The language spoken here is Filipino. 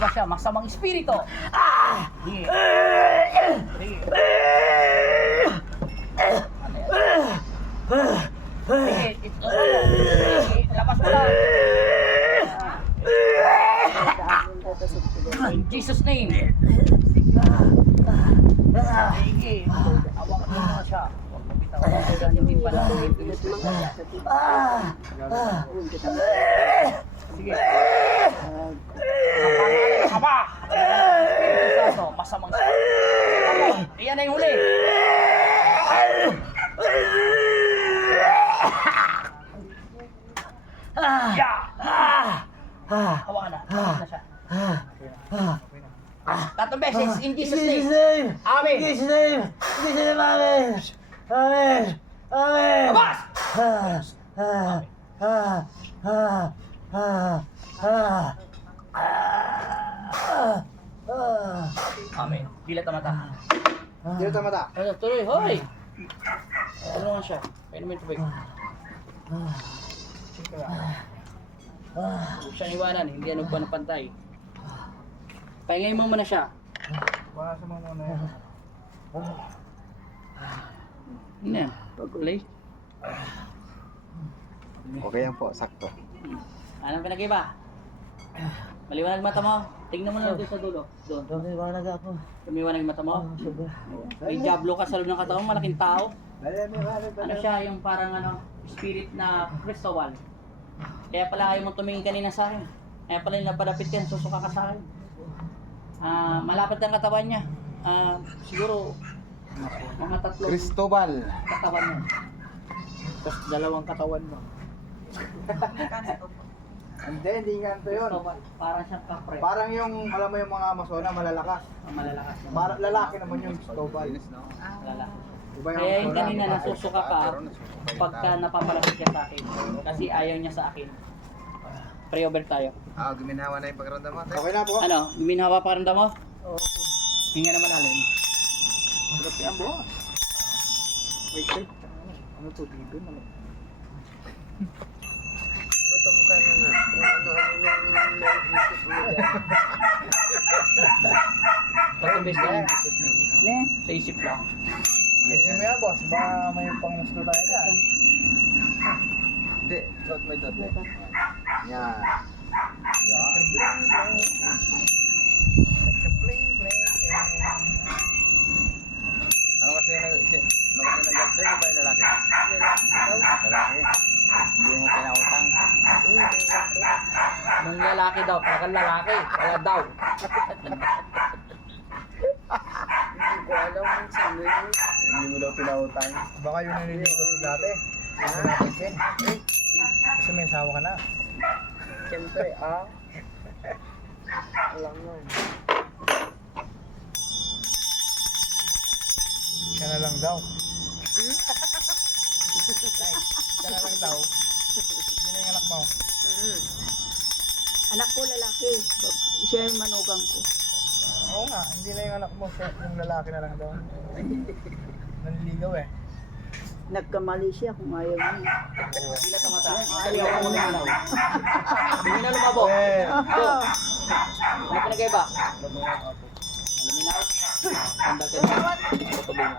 Lalabas siya, masamang espiritu. Sige. Sige. Sige, labas mo lang. In Jesus' name. Sige. Hawakan mo na siya. Huwag mo bitawan. Hindi pala. Sige. Kapangalan ka ba? Espiritu Santo, masamang espiritu. Iyan na yung huli. Hawakan na. Hawakan na siya. Tatlong beses, in Jesus' name. Amen. In Jesus' name. In Jesus' name. Amen. Amen. Amen. Labas! Amen. Dilat ang mata. Dito sa mata. Ano, tuloy, hoy! Tulungan siya. Painom mo yung tubig. Huwag siyang iwanan, hindi ano pa ng pantay. Pahingay mo muna siya. Baka sa mga na yan. Yun na, pagkulay. Okay yan po, sakto. Anong pinag-iba? Maliwanag mata mo. Tingnan mo na doon sa dulo. Doon. Tumiwanag ako. Lumiwanag mata mo. Sobra. May diablo ka sa loob ng katawan, malaking tao. Ano siya, yung parang spirit na Cristobal. Kaya pala ayaw mo tumingin kanina sa akin. Kaya pala yung napalapit yan, susuka ka sa akin. Malapit ang katawan niya. Siguro, mga tatlong Cristobal. katawan mo. Tapos dalawang katawan mo. Hindi nga ito yun. Cristobal, parang siyang kapre. Parang yung, alam mo yung mga Amazona, malalakas. Malalakas naman. Para, lalaki naman yung Cristobal. Malalakas. Diba yung Kaya yung Amazona? kanina nasusuka ka pagka napapalapit ka sa akin. Kasi ayaw niya sa akin. Pray over tayo. Guminawa na yung pagkaramdam mo. Okay na po. Ano, minhawa pa rin mo? Oo. Hinga na malalim. Sarap yan, boss. Wait, wait. Ano to, dito naman? Gutom ka na nga. Kung ano-ano nang naisip mo dyan. Patubis ka ng Jesus name. Ne? Sa isip lang. Ayusin mo yan, boss. Baka may pang-musto tayo dyan. Hindi, dot may dot eh. Yan. Yan. Ano kasi nag-gag sa'yo? Babae lalaki? Lalaki. Hindi mo pinautang. Nung lalaki daw, talagang lalaki. Kaya daw. Hindi ko alam kung saan yun. Hindi mo daw pinautang. Baka yung naliligo ko dati. Hindi ko napansin. Kasi may asawa ka na. Siyempre, alam mo. Siya na lang daw. Nice. Siya na lang daw. Hindi na yung anak mo. Anak ko lalaki. Siya yung manugang ko. Oo nga, hindi na yung anak mo. Siya, yung lalaki na lang daw. Nanliligaw eh. Nagkamali siya kung ayaw niya. Dilat ang mata. Ayaw ko muna malaw. Hindi na lumabo. Eh. Go. Ano pinag-iba? Luminaw. Sandal ka dyan. Tutubong mo.